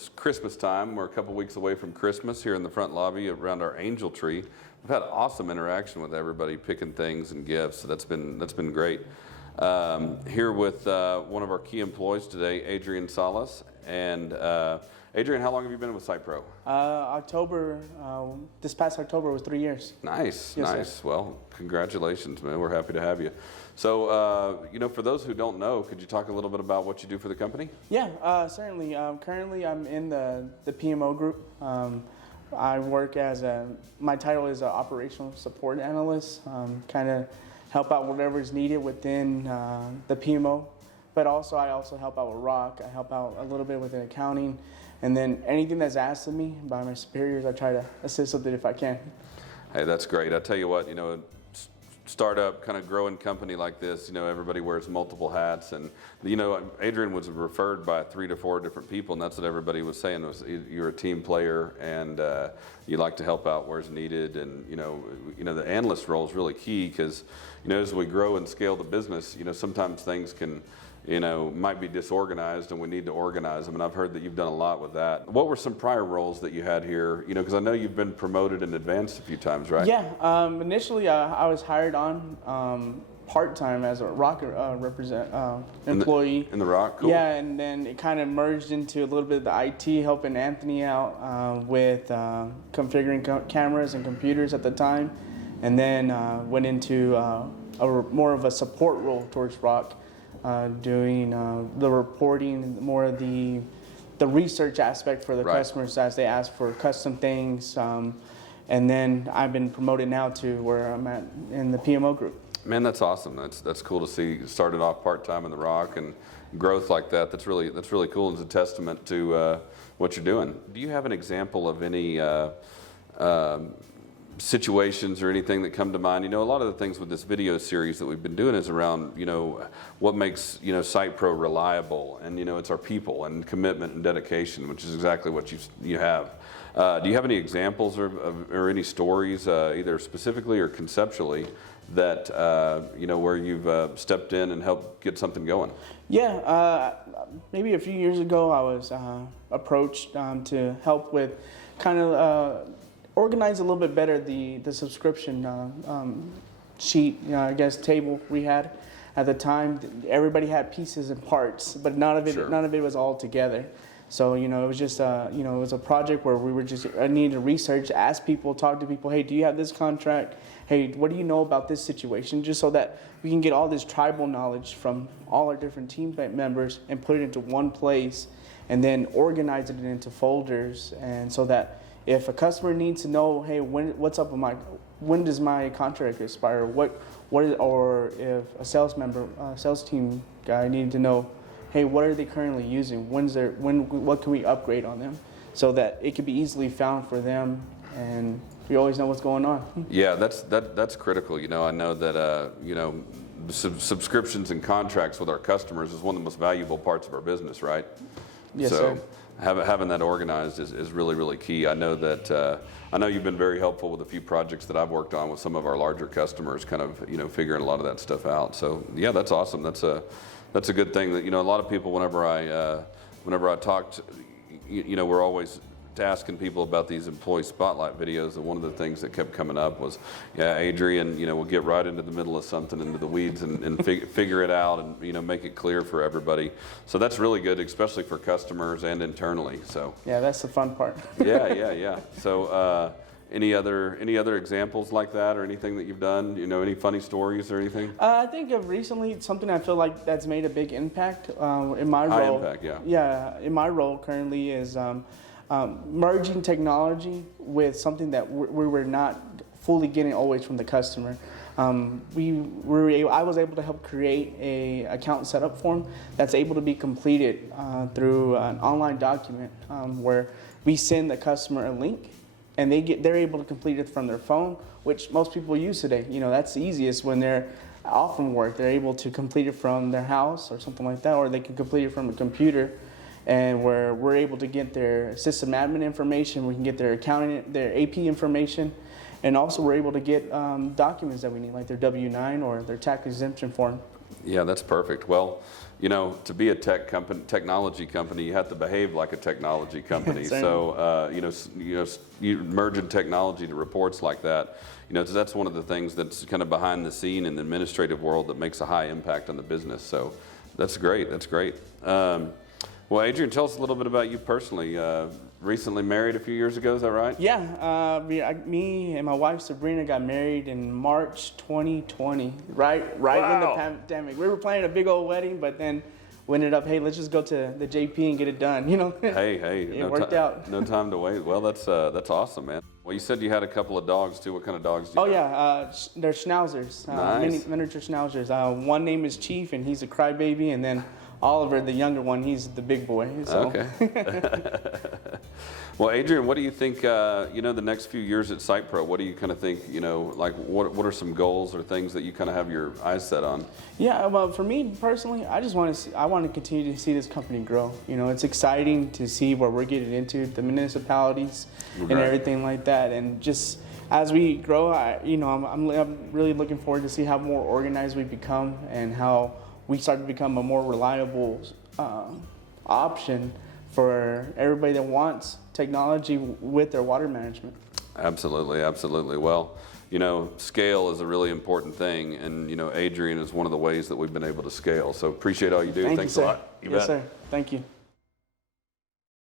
it's Christmas time. We're a couple weeks away from Christmas here in the front lobby around our angel tree. We've had awesome interaction with everybody picking things and gifts, so that's been great. Here with one of our key employees today, Adrian Salas. And Adrian, how long have you been with SitePro? This past October was 3 years. Nice, yes, nice. Sir. Well, congratulations, man. We're happy to have you. So, for those who don't know, could you talk a little bit about what you do for the company? Yeah, certainly. Currently, I'm in the PMO group. I work my title is an operational support analyst, kind of help out whatever is needed within the PMO. But I also help out with rock. I help out a little bit with the accounting. And then anything that's asked of me by my superiors, I try to assist with it if I can. Hey, that's great. I tell you what, startup kind of growing company like this, everybody wears multiple hats. And, Adrian was referred by 3 to 4 different people, and that's what everybody was saying was you're a team player and you like to help out where it's needed. And, the analyst role is really key because, as we grow and scale the business, sometimes things can might be disorganized and we need to organize them. And I've heard that you've done a lot with that. What were some prior roles that you had here? Because I know you've been promoted and advanced a few times, right? Yeah, initially I was hired on part-time as a rock employee. In the rock? Cool. Yeah, and then it kind of merged into a little bit of the IT, helping Anthony out with configuring cameras and computers at the time. And then went into more of a support role towards rock. Doing the reporting, more of the research aspect for the customers as they ask for custom things. And then I've been promoted now to where I'm at in the PMO group. Man, that's awesome. That's cool to see. You started off part-time in the rock and growth like that. That's really cool and it's a testament to what you're doing. Do you have an example of any situations or anything that come to mind? A lot of the things with this video series that we've been doing is around, what makes, SitePro reliable, and, it's our people and commitment and dedication, which is exactly what you have. Do you have any examples or any stories, either specifically or conceptually, that, where you've stepped in and helped get something going? Yeah, maybe a few years ago I was approached to help with kind of organize a little bit better the subscription sheet, table we had at the time. Everybody had pieces and parts, but none of it was all together. So it was just it was a project where I needed to research, ask people, talk to people. Hey, do you have this contract? Hey, what do you know about this situation? Just so that we can get all this tribal knowledge from all our different team members and put it into one place, and then organize it into folders, and so that if a customer needs to know, hey, when does my contract expire? Or if a sales team guy needed to know, hey, what are they currently using? What can we upgrade on them? So that it can be easily found for them, and we always know what's going on. Yeah, that's critical. I know that subscriptions and contracts with our customers is one of the most valuable parts of our business, right? Yes, sir. Having that organized is really, really key. I know that I know you've been very helpful with a few projects that I've worked on with some of our larger customers, kind of figuring a lot of that stuff out. So yeah, that's awesome. That's a good thing. That a lot of people whenever I talked, we're always asking people about these employee spotlight videos, and one of the things that kept coming up was, yeah, Adrian, we'll get right into the middle of something, into the weeds, and figure it out, and make it clear for everybody. So that's really good, especially for customers and internally. So yeah, that's the fun part. yeah. So any other examples like that, or anything that you've done? Any funny stories or anything? I think of recently something I feel like that's made a big impact in my role. High impact, yeah. Yeah, in my role currently is. Merging technology with something that we were not fully getting always from the customer. I was able to help create a account setup form that's able to be completed through an online document where we send the customer a link, and they're able to complete it from their phone, which most people use today. That's the easiest when they're off from work. They're able to complete it from their house or something like that, or they can complete it from a computer. And where we're able to get their system admin information, we can get their accounting, their AP information, and also we're able to get documents that we need, like their W-9 or their tax exemption form. Yeah, that's perfect. Well, you know, to be a technology company, you have to behave like a technology company. So, you merging technology to reports like that, you know, that's one of the things that's kind of behind the scene in the administrative world that makes a high impact on the business. So, that's great. That's great. Well, Adrian, tell us a little bit about you personally. Recently married a few years ago, is that right? Yeah, me and my wife Sabrina got married in March 2020, right when the pandemic. We were planning a big old wedding, but then we ended up, hey, let's just go to the JP and get it done. You know. Hey, it worked out. No time to wait. Well, that's awesome, man. Well, you said you had a couple of dogs too. What kind of dogs do you have? Yeah, they're schnauzers, Nice. miniature schnauzers. One name is Chief, and he's a crybaby, and then Oliver, the younger one, he's the big boy. So. Okay. Well, Adrian, what do you think, the next few years at SitePro, what do you kind of think, like what are some goals or things that you kind of have your eyes set on? Yeah, well, for me personally, I want to continue to see this company grow. You know, it's exciting to see where we're getting into, the municipalities and everything like that. And just as we grow, I'm really looking forward to see how more organized we become and how we start to become a more reliable option for everybody that wants technology with their water management. Absolutely, absolutely. Well, scale is a really important thing, and Adrian is one of the ways that we've been able to scale. So appreciate all you do. Thanks a lot. Yes, sir. Thank you.